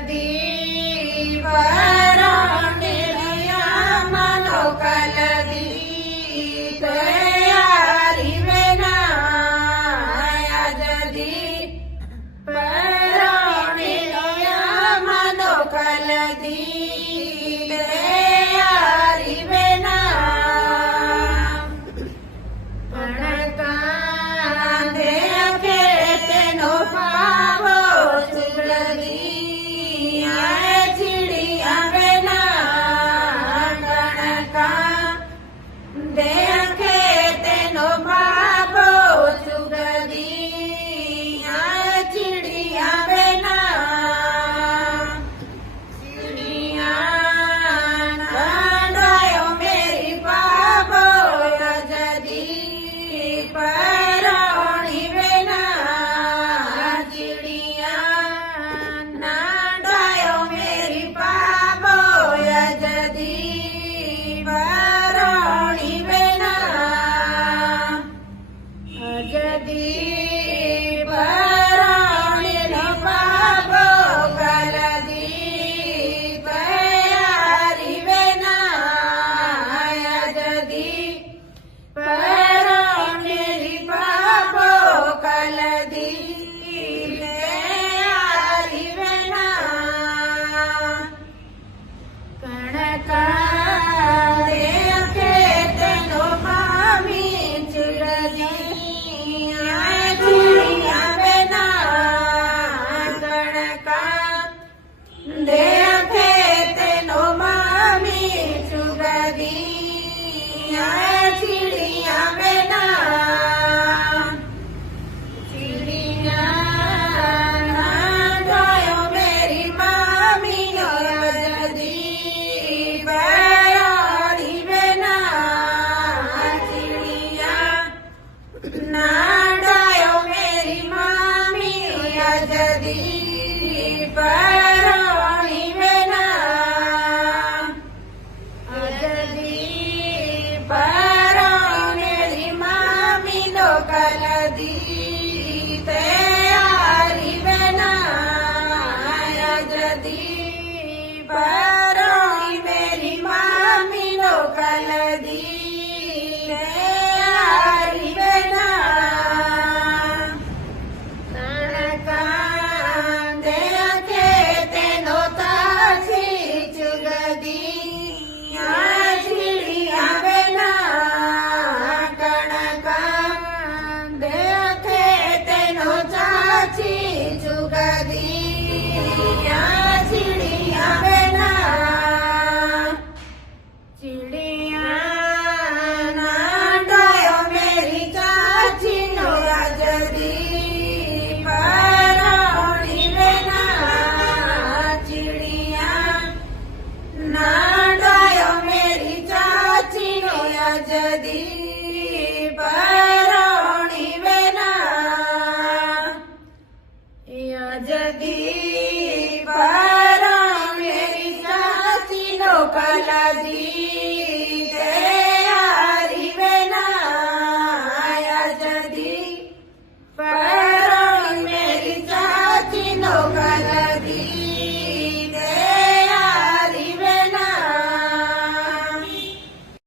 जदी वरणिया मनो कलदी तयारी वेना जदी वरणिया मनो कलदी तयारी वेना कांदे खेते नो पावो चुगली चिड़िया वेना कणका दे खेते नो पावो चुगली चिड़िया वेना चिड़िया कांडायो मेरी पावो जदी परणी वेना चिड़िया नाडायो मेरी पावो जदी परणी वेना जदी परणी नो पावो कलदी तयारी वेना जदी परणी पावो कलदी तयारी वेना कणका दे खेते नो मामी चुगली चिड़िया वेना कणका दे खेते नो मामी चुगली चिड़िया वेना चिड़िया नाडायो मेरी मामी जदी परणी वेना चिड़िया नाडायो मेरी मामी जदी परणी